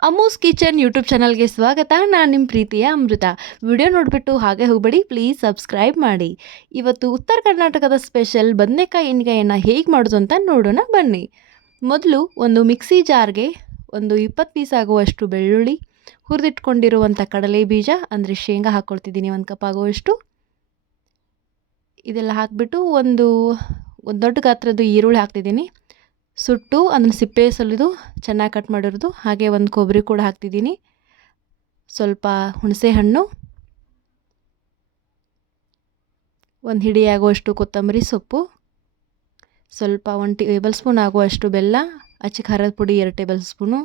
Ammu's kitchen YouTube ಚಾನಲ್ಗೆ ಸ್ವಾಗತ. ನಾನು ನಿಮ್ಮ ಪ್ರೀತಿಯ ಅಮೃತ. ವಿಡಿಯೋ ನೋಡಿಬಿಟ್ಟು ಹಾಗೆ ಹೋಗಬೇಡಿ, ಪ್ಲೀಸ್ ಸಬ್ಸ್ಕ್ರೈಬ್ ಮಾಡಿ. ಇವತ್ತು ಉತ್ತರ ಕರ್ನಾಟಕದ ಸ್ಪೆಷಲ್ ಬದನೆಕಾಯಿ ಎಣ್ಗಾಯಿಯನ್ನು ಹೇಗೆ ಮಾಡೋದು ಅಂತ ನೋಡೋಣ ಬನ್ನಿ. ಮೊದಲು ಒಂದು ಮಿಕ್ಸಿ ಜಾರ್ಗೆ ಒಂದು 20 ಪೀಸ್ ಆಗುವಷ್ಟು ಬೆಳ್ಳುಳ್ಳಿ, ಹುರಿದಿಟ್ಕೊಂಡಿರುವಂಥ ಕಡಲೆ ಬೀಜ ಅಂದರೆ ಶೇಂಗಾ ಹಾಕ್ಕೊಳ್ತಿದ್ದೀನಿ, 1 ಕಪ್ ಆಗುವಷ್ಟು. ಇದೆಲ್ಲ ಹಾಕಿಬಿಟ್ಟು ಒಂದು ದೊಡ್ಡ ಗಾತ್ರದ ಈರುಳ್ಳಿ ಹಾಕ್ತಿದ್ದೀನಿ. ಸುಟ್ಟು ಅದನ್ನು ಸಿಪ್ಪೆ ಸುಲಿದು ಚೆನ್ನಾಗಿ ಕಟ್ ಮಾಡಿರೋದು. ಹಾಗೆ ಒಂದು ಕೊಬ್ಬರಿ ಕೂಡ ಹಾಕ್ತಿದ್ದೀನಿ, ಸ್ವಲ್ಪ ಹುಣಸೆ ಹಣ್ಣು, ಒಂದು ಹಿಡಿ ಆಗುವಷ್ಟು ಕೊತ್ತಂಬರಿ ಸೊಪ್ಪು, ಸ್ವಲ್ಪ 1 ಟೇಬಲ್ ಸ್ಪೂನ್ ಆಗುವಷ್ಟು ಬೆಲ್ಲ, ಅಚ್ಚ ಖಾರದ ಪುಡಿ 2 ಟೇಬಲ್ ಸ್ಪೂನು.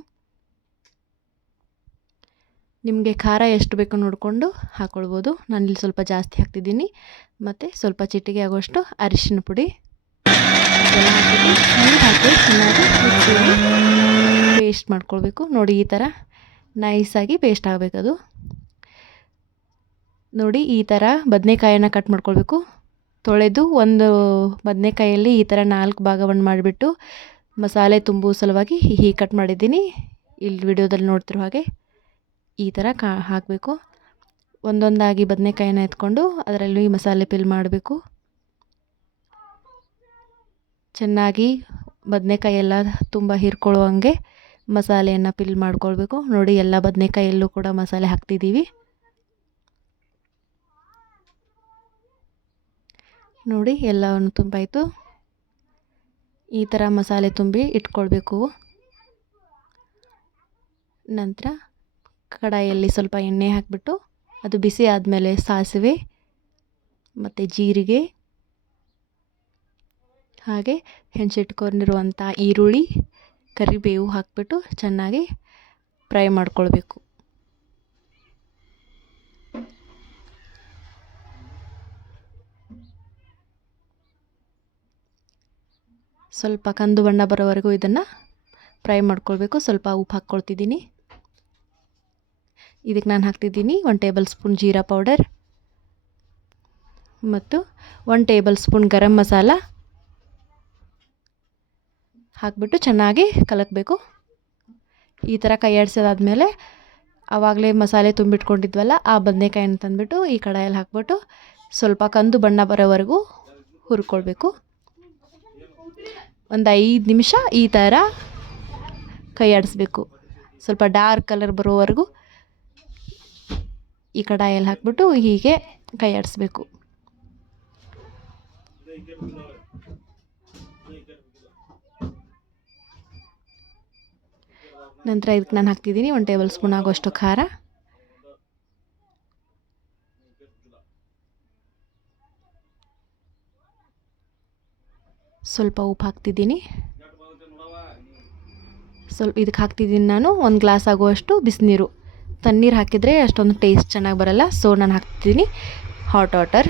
ನಿಮಗೆ ಖಾರ ಎಷ್ಟು ಬೇಕೋ ನೋಡಿಕೊಂಡು ಹಾಕ್ಕೊಳ್ಬೋದು. ನಾನಿಲ್ಲಿ ಸ್ವಲ್ಪ ಜಾಸ್ತಿ ಹಾಕ್ತಿದ್ದೀನಿ. ಮತ್ತು ಸ್ವಲ್ಪ ಚಿಟಿಕೆ ಆಗುವಷ್ಟು ಅರಿಶಿನ ಪುಡಿ ನೀರು ಹಾಕಿ ಚೆನ್ನಾಗಿ ಪೇಸ್ಟ್ ಮಾಡ್ಕೊಳ್ಬೇಕು. ನೋಡಿ, ಈ ಥರ ನೈಸಾಗಿ ಪೇಸ್ಟ್ ಆಗಬೇಕದು. ನೋಡಿ, ಈ ಥರ ಬದನೆಕಾಯನ್ನು ಕಟ್ ಮಾಡ್ಕೊಳ್ಬೇಕು. ತೊಳೆದು ಒಂದು ಬದನೆಕಾಯಲ್ಲಿ ಈ ಥರ 4 ಭಾಗವನ್ನು ಮಾಡಿಬಿಟ್ಟು ಮಸಾಲೆ ತುಂಬುವ ಸಲುವಾಗಿ ಹೀಗೆ ಕಟ್ ಮಾಡಿದ್ದೀನಿ. ಇಲ್ಲಿ ವಿಡಿಯೋದಲ್ಲಿ ನೋಡ್ತಿರೋ ಹಾಗೆ ಈ ಥರ ಹಾಕಬೇಕು. ಒಂದೊಂದಾಗಿ ಬದನೆಕಾಯಿನ ಎತ್ಕೊಂಡು ಅದರಲ್ಲಿ ಮಸಾಲೆ ಫಿಲ್ ಮಾಡಬೇಕು. ಚೆನ್ನಾಗಿ ಬದನೆಕಾಯಿ ಎಲ್ಲ ತುಂಬ ಹೀರ್ಕೊಳ್ಳುವಂಗೆ ಮಸಾಲೆಯನ್ನು ಫಿಲ್ ಮಾಡ್ಕೊಳ್ಬೇಕು. ನೋಡಿ, ಎಲ್ಲ ಬದನೆಕಾಯಲ್ಲೂ ಕೂಡ ಮಸಾಲೆ ಹಾಕ್ತಿದ್ದೀವಿ. ನೋಡಿ, ಎಲ್ಲವನ್ನು ತುಂಬಾಯಿತು. ಈ ಥರ ಮಸಾಲೆ ತುಂಬಿ ಇಟ್ಕೊಳ್ಬೇಕು. ನಂತರ ಕಡಾಯಿಯಲ್ಲಿ ಸ್ವಲ್ಪ ಎಣ್ಣೆ ಹಾಕಿಬಿಟ್ಟು ಅದು ಬಿಸಿ ಆದಮೇಲೆ ಸಾಸಿವೆ ಮತ್ತು ಜೀರಿಗೆ, ಹಾಗೆ ಹೆಂಚಿಟ್ಕೊಂಡಿರುವಂಥ ಈರುಳ್ಳಿ, ಕರಿಬೇವು ಹಾಕಿಬಿಟ್ಟು ಚೆನ್ನಾಗಿ ಫ್ರೈ ಮಾಡ್ಕೊಳ್ಬೇಕು. ಸ್ವಲ್ಪ ಕಂದು ಬಣ್ಣ ಬರೋವರೆಗೂ ಇದನ್ನು ಫ್ರೈ ಮಾಡ್ಕೊಳ್ಬೇಕು. ಸ್ವಲ್ಪ ಉಪ್ಪು ಹಾಕ್ಕೊಳ್ತಿದ್ದೀನಿ. ಇದಕ್ಕೆ ನಾನು ಹಾಕ್ತಿದ್ದೀನಿ 1 ಟೇಬಲ್ ಸ್ಪೂನ್ ಜೀರಾ ಪೌಡರ್ ಮತ್ತು 1 ಟೇಬಲ್ ಸ್ಪೂನ್ ಗರಂ ಮಸಾಲ ಹಾಕಿಬಿಟ್ಟು ಚೆನ್ನಾಗಿ ಕಲಕಬೇಕು. ಈ ಥರ ಕೈ ಆಡಿಸೋದಾದ್ಮೇಲೆ ಆವಾಗಲೇ ಮಸಾಲೆ ತುಂಬಿಟ್ಕೊಂಡಿದ್ವಲ್ಲ ಆ ಬದನೆಕಾಯನ್ನು ತಂದುಬಿಟ್ಟು ಈ ಕಡಾಯಲ್ಲಿ ಹಾಕ್ಬಿಟ್ಟು ಸ್ವಲ್ಪ ಕಂದು ಬಣ್ಣ ಬರೋವರೆಗೂ ಹುರ್ಕೊಳ್ಬೇಕು. ಒಂದು 5 ನಿಮಿಷ ಈ ಥರ ಕೈ ಆಡಿಸ್ಬೇಕು. ಸ್ವಲ್ಪ ಡಾರ್ಕ್ ಕಲರ್ ಬರೋವರೆಗೂ ಈ ಕಡಾಯಲ್ಲಿ ಹಾಕ್ಬಿಟ್ಟು ಹೀಗೆ ಕೈ ಆಡಿಸ್ಬೇಕು. ನಂತರ ಇದಕ್ಕೆ ನಾನು ಹಾಕ್ತಿದ್ದೀನಿ 1 ಟೇಬಲ್ ಸ್ಪೂನ್ ಆಗುವಷ್ಟು ಖಾರ, ಸ್ವಲ್ಪ ಉಪ್ಪು ಹಾಕ್ತಿದ್ದೀನಿ. ಇದಕ್ಕೆ ಹಾಕ್ತಿದ್ದೀನಿ ನಾನು 1 ಗ್ಲಾಸ್ ಆಗುವಷ್ಟು ಬಿಸಿನೀರು. ತಣ್ಣೀರು ಹಾಕಿದರೆ ಅಷ್ಟೊಂದು ಟೇಸ್ಟ್ ಚೆನ್ನಾಗಿ ಬರಲ್ಲ. ಸೊ ನಾನು ಹಾಕ್ತಿದ್ದೀನಿ ಹಾಟ್ ವಾಟರ್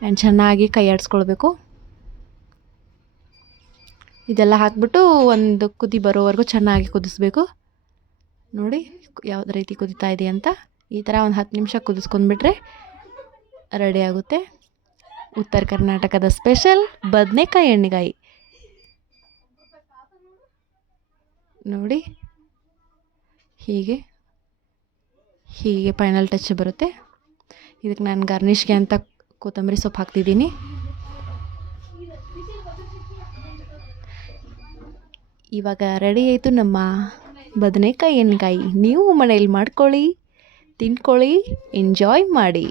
ಆ್ಯಂಡ್ ಚೆನ್ನಾಗಿ ಕೈ ಆಡಿಸ್ಕೊಳ್ಬೇಕು. ಇದೆಲ್ಲ ಹಾಕ್ಬಿಟ್ಟು ಒಂದು ಕುದಿ ಬರೋವರೆಗೂ ಚೆನ್ನಾಗಿ ಕುದಿಸ್ಬೇಕು. ನೋಡಿ ಯಾವುದೇ ರೀತಿ ಕುದಿತಾ ಇದೆ ಅಂತ. ಈ ಥರ ಒಂದು 10 ನಿಮಿಷ ಕುದಿಸ್ಕೊಂಡ್ಬಿಟ್ರೆ ರೆಡಿ ಆಗುತ್ತೆ ಉತ್ತರ ಕರ್ನಾಟಕದ ಸ್ಪೆಷಲ್ ಬದನೆಕಾಯಿ ಎಣ್ಗಾಯಿ. ನೋಡಿ, ಹೀಗೆ ಫೈನಲ್ ಟಚ್ ಬರುತ್ತೆ. ಇದಕ್ಕೆ ನಾನು ಗಾರ್ನಿಷ್ಗೆ ಅಂತ ಕೊತ್ತಂಬರಿ ಸೊಪ್ಪು ಹಾಕ್ತಿದ್ದೀನಿ. ಇವಾಗ ರೆಡಿ ಆಯಿತು ನಮ್ಮ ಬದನೆಕಾಯಿ ಎಣ್ಗಾಯಿ. ನೀವು ಮನೇಲಿ ಮಾಡ್ಕೊಳ್ಳಿ, ತಿನ್ಕೊಳ್ಳಿ, ಎಂಜಾಯ್ ಮಾಡಿ.